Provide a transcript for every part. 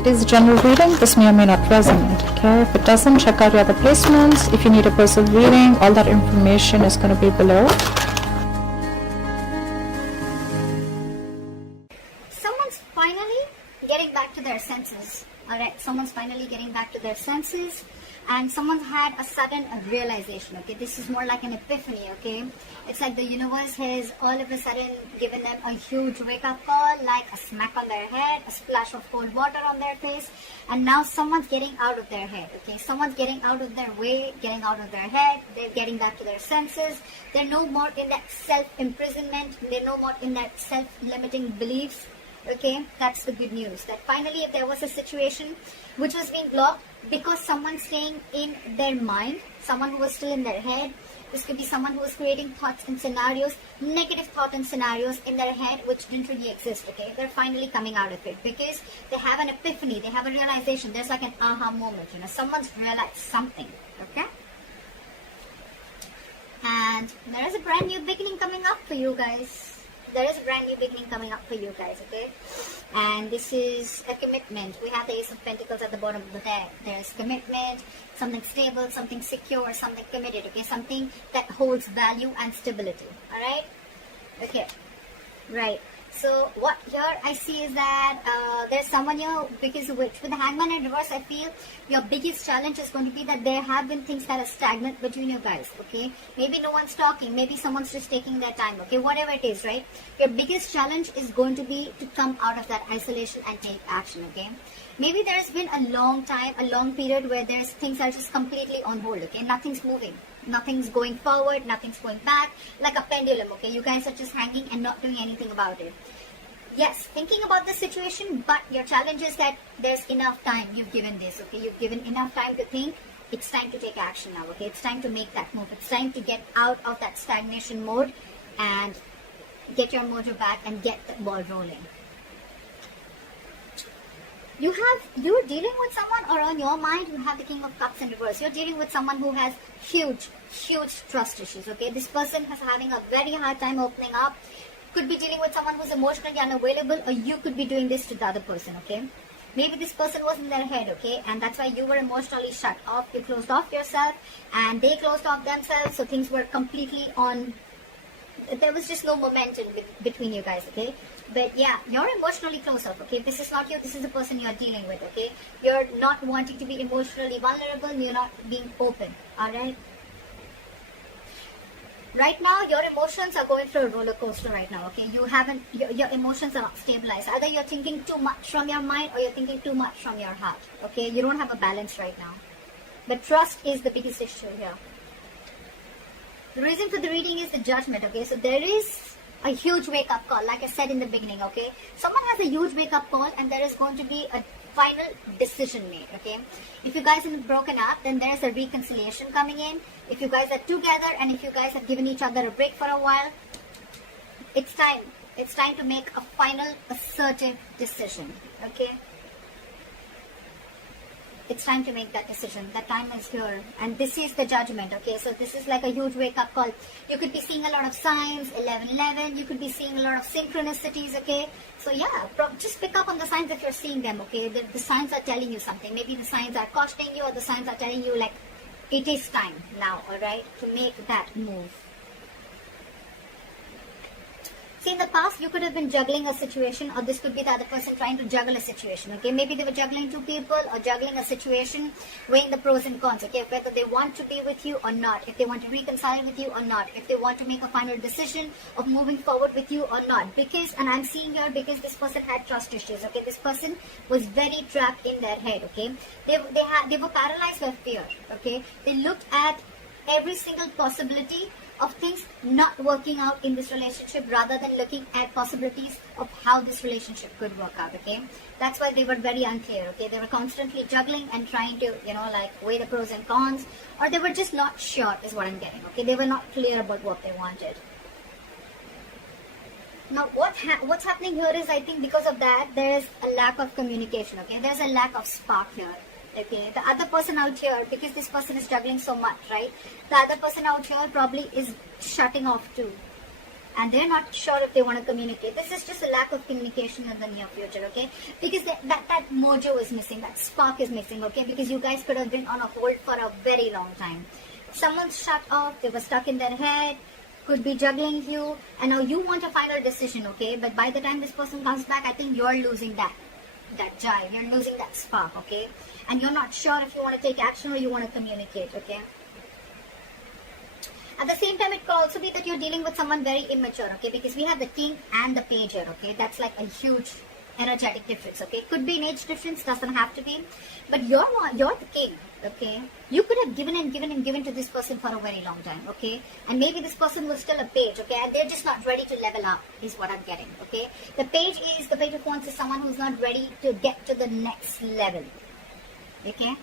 It is a general reading. This may or may not resonate. Okay, if it doesn't, check out your other placements. If you need a personal reading, all that information is going to be below. Someone's finally getting back to their senses. Alright, someone's finally getting back to their senses, and someone's had a sudden realization. Okay, this is more like an epiphany. Okay, it's like the universe has all of a sudden given them a huge wake-up call, like a smack on their head, a splash of cold water on their face, and now someone's getting out of their head. Okay, someone's getting out of their way, getting out of their head. They're getting back to their senses. They're no more in that self-imprisonment. They're no more in that self-limiting beliefs. Okay, that's the good news, that finally, if there was a situation which was being blocked because someone's staying in their mind, someone who was still in their head, this could be someone who was creating thoughts and scenarios, negative thoughts and scenarios in their head which didn't really exist. Okay, they're finally coming out of it because they have an epiphany, they have a realization. There's like an aha moment, you know, someone's realized something. Okay, and there is a brand new beginning coming up for you guys. There is a brand new beginning coming up for you guys, okay? And this is a commitment. We have the Ace of Pentacles at the bottom of the deck. There is commitment, something stable, something secure, something committed, okay? Something that holds value and stability, alright? Okay, right. So what here I see is that there's someone here, because with the Hangman in reverse, I feel your biggest challenge is going to be that there have been things that are stagnant between you guys, okay? Maybe no one's talking, maybe someone's just taking their time, okay? Whatever it is, right? Your biggest challenge is going to be to come out of that isolation and take action, okay? Maybe there's been a long time, a long period where there's things are just completely on hold, okay? Nothing's moving. Nothing's going forward, nothing's going back, like a pendulum, okay? You guys are just hanging and not doing anything about it. Yes, thinking about the situation, but your challenge is that there's enough time you've given this, okay? You've given enough time to think. It's time to take action now, okay? It's time to make that move. It's time to get out of that stagnation mode and get your mojo back and get the ball rolling. You're dealing with someone, or on your mind you have the King of Cups in reverse. You're dealing with someone who has huge trust issues, okay? This person is having a very hard time opening up. Could be dealing with someone who's emotionally unavailable, or you could be doing this to the other person, okay? Maybe this person was in their head, okay? And that's why you were emotionally shut off. You closed off yourself and they closed off themselves, so things were completely on. There was just no momentum between you guys, okay? But yeah, you're emotionally closed off, okay? This is not you, this is the person you're dealing with, okay? You're not wanting to be emotionally vulnerable, you're not being open, alright? Right now, your emotions are going through a roller coaster right now, okay? Your emotions are not stabilized. Either you're thinking too much from your mind or you're thinking too much from your heart, okay? You don't have a balance right now. But trust is the biggest issue here. The reason for the reading is the Judgment, okay? So there is a huge wake-up call, like I said in the beginning, okay? Someone has a huge wake-up call and there is going to be a final decision made, okay? If you guys have broken up, then there's a reconciliation coming in. If you guys are together and if you guys have given each other a break for a while, it's time. It's time to make a final assertive decision, okay? It's time to make that decision. That time is here. And this is the Judgment, okay? So this is like a huge wake-up call. You could be seeing a lot of signs, 11-11. You could be seeing a lot of synchronicities, okay? So yeah, just pick up on the signs if you're seeing them, okay? The signs are telling you something. Maybe the signs are cautioning you, or the signs are telling you, like, it is time now, alright? To make that move. See, in the past, you could have been juggling a situation, or this could be the other person trying to juggle a situation, okay? Maybe they were juggling two people or juggling a situation, weighing the pros and cons, okay? Whether they want to be with you or not, if they want to reconcile with you or not, if they want to make a final decision of moving forward with you or not. Because, and I'm seeing here, because this person had trust issues, okay? This person was very trapped in their head, okay? They were paralyzed by fear, okay? They looked at every single possibility of things not working out in this relationship, rather than looking at possibilities of how this relationship could work out, okay? That's why they were very unclear, okay? They were constantly juggling and trying to, you know, like, weigh the pros and cons, or they were just not sure, is what I'm getting, okay? They were not clear about what they wanted. Now, what's happening here is, I think because of that, there's a lack of communication, okay? There's a lack of spark here. Okay, the other person out here, because this person is juggling so much, right? The other person out here probably is shutting off too. and they're not sure if they want to communicate. This is just a lack of communication in the near future, okay? Because that mojo is missing, that spark is missing, okay? Because you guys could have been on a hold for a very long time. Someone's shut off, they were stuck in their head, could be juggling you, and now you want a final decision, okay? But by the time this person comes back, I think you're losing that jive, you're losing that spark, okay? And you're not sure if you want to take action or you want to communicate, okay? At the same time, it could also be that you're dealing with someone very immature, okay? Because we have the king and the page here, okay? That's like a huge energetic difference, okay? Could be an age difference, doesn't have to be. But you're the king, okay? You could have given to this person for a very long time, okay? And maybe this person was still a page, okay? And they're just not ready to level up, is what I'm getting, okay? The page of wands is someone who's not ready to get to the next level, okay?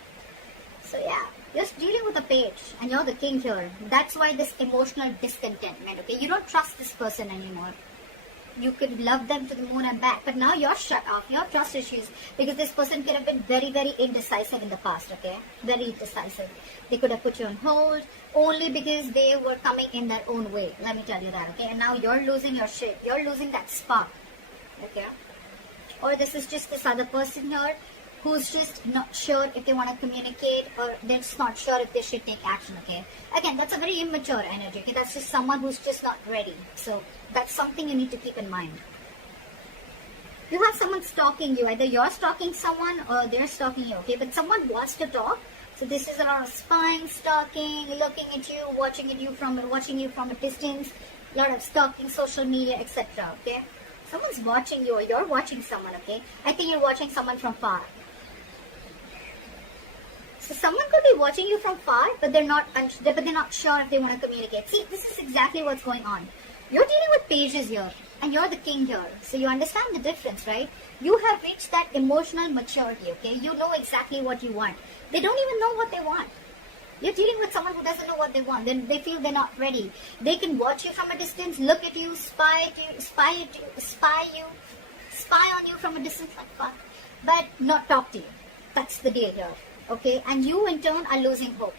So yeah, just dealing with a page, and you're the king here. That's why this emotional discontentment, okay? You don't trust this person anymore. You could love them to the moon and back, but now you're shut off. You have trust issues because this person could have been very, very indecisive in the past, okay? Very indecisive. They could have put you on hold only because they were coming in their own way. Let me tell you that, okay? And now you're losing your shit. You're losing that spark, okay? Or this is just this other person here who's just not sure if they want to communicate, or they're just not sure if they should take action, okay? Again, that's a very immature energy, okay? That's just someone who's just not ready. So that's something you need to keep in mind. You have someone stalking you. Either you're stalking someone or they're stalking you, okay? But someone wants to talk. So this is a lot of spying, stalking, looking at you, watching you from a distance, a lot of stalking, social media, etc., okay? Someone's watching you, or you're watching someone, okay? I think you're watching someone from far. So someone could be watching you from far, but they're not sure if they want to communicate. See, this is exactly what's going on. You're dealing with pages here, and you're the king here. So you understand the difference, right? You have reached that emotional maturity, okay? You know exactly what you want. They don't even know what they want. You're dealing with someone who doesn't know what they want. They feel they're not ready. They can watch you from a distance, look at you, spy on you from a distance like fuck, but not talk to you. That's the deal here. Okay, and you in turn are losing hope.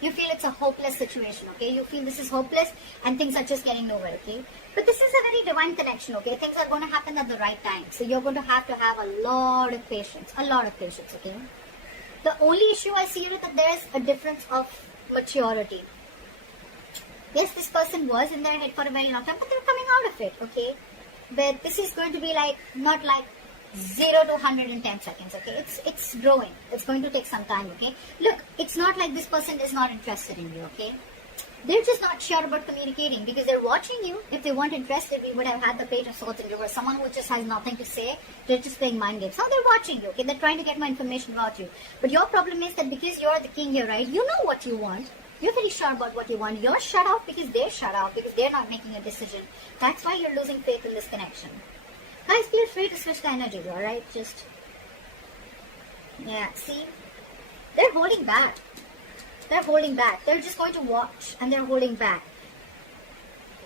You feel it's a hopeless situation, okay? You feel this is hopeless and things are just getting nowhere, okay? But this is a very divine connection, okay? Things are going to happen at the right time. So you're going to have a lot of patience, okay? The only issue I see is that there's a difference of maturity. Yes, this person was in their head for a very long time, but they're coming out of it, okay? But this is going to be like, not like 0 to 100 in 10 seconds, okay? It's growing. It's going to take some time, okay? Look, it's not like this person is not interested in you, okay? They're just not sure about communicating because they're watching you. If they weren't interested, we would have had the Page of Swords in reverse. Someone who just has nothing to say, they're just playing mind games. Now they're watching you, okay? They're trying to get more information about you. But your problem is that because you're the king here, right? You know what you want. You're very sure about what you want. You're shut off because they're shut off because they're not making a decision. That's why you're losing faith in this connection. Guys, feel free to switch the energy, alright? Just, yeah, see? They're holding back. They're holding back. They're just going to watch and they're holding back.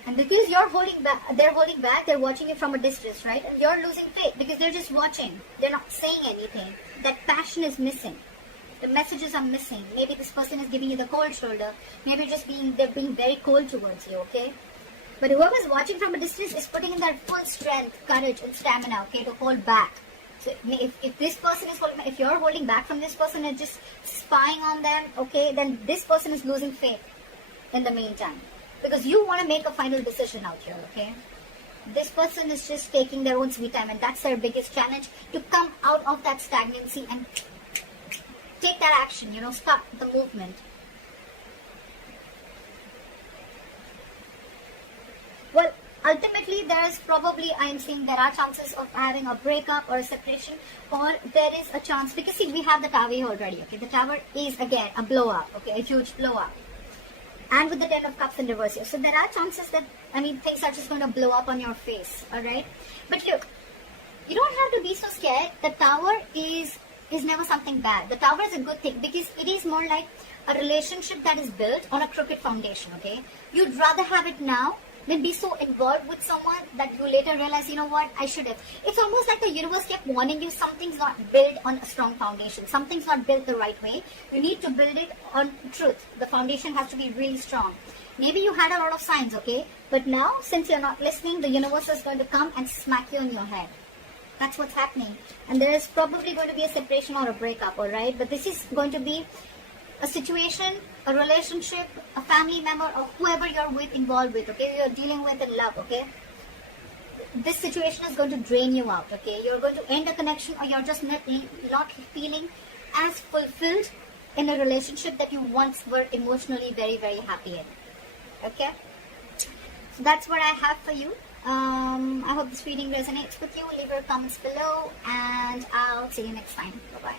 And because you're holding back, they're watching you from a distance, right? And you're losing faith because they're just watching. They're not saying anything. That passion is missing. The messages are missing. Maybe this person is giving you the cold shoulder. Maybe they're being very cold towards you, okay? But whoever's watching from a distance is putting in their full strength, courage, and stamina, okay, to hold back. So if this person is holding, if you're holding back from this person and just spying on them, okay, then this person is losing faith in the meantime. Because you want to make a final decision out here, okay? This person is just taking their own sweet time, and that's their biggest challenge, to come out of that stagnancy and take that action, start the movement. Well, ultimately, I'm saying there are chances of having a breakup or a separation, or there is a chance, because see, we have the Tower here already, okay? The Tower is, again, a blow-up, okay? A huge blow-up. And with the 10 of Cups in reverse here. So there are chances that, things are just going to blow up on your face, alright? But look, you don't have to be so scared. The Tower is never something bad. The Tower is a good thing because it is more like a relationship that is built on a crooked foundation, okay? You'd rather have it now Then be so involved with someone that you later realize, you know what, I should have. It's almost like the universe kept warning you, something's not built on a strong foundation. Something's not built the right way. You need to build it on truth. The foundation has to be really strong. Maybe you had a lot of signs, okay? But now, since you're not listening, the universe is going to come and smack you on your head. That's what's happening. And there is probably going to be a separation or a breakup, alright? But this is going to be a situation, a relationship, a family member, or whoever you're involved with, okay? You're dealing with in love, okay? This situation is going to drain you out, okay? You're going to end a connection, or you're just not feeling as fulfilled in a relationship that you once were emotionally very, very happy in, okay? So that's what I have for you. I hope this reading resonates with you. Leave your comments below, and I'll see you next time. Bye-bye.